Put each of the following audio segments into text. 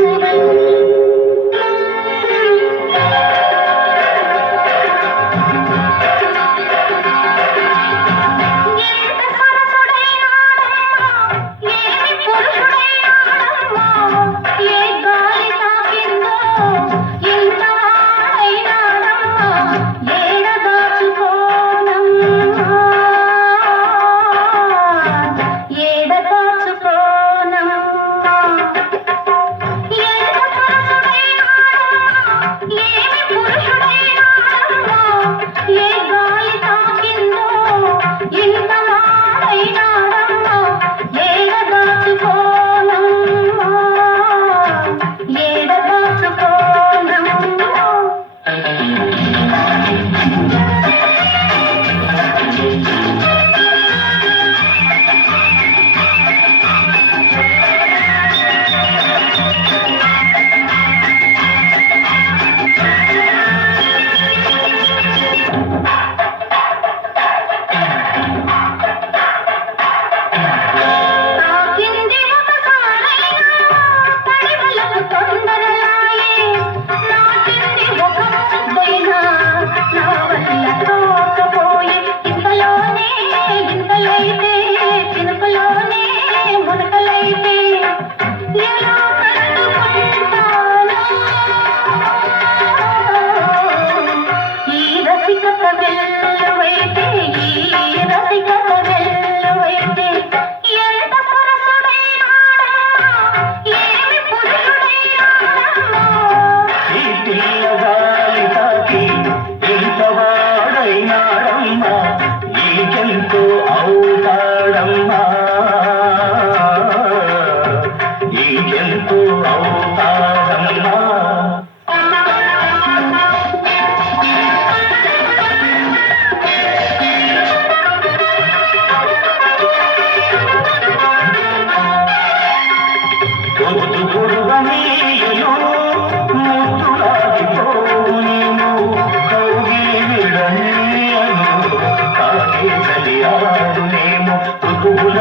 Thank you. பதிக்கப்படவில்லை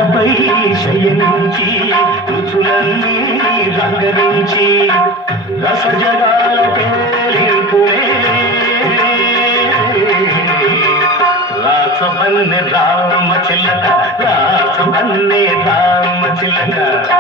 కొండపై శయనించి రుచులన్నీ రంగరించి రసజగాల పేరింపునే రాసవన్నే రామ చిలక రాసవన్నే రామ చిలక.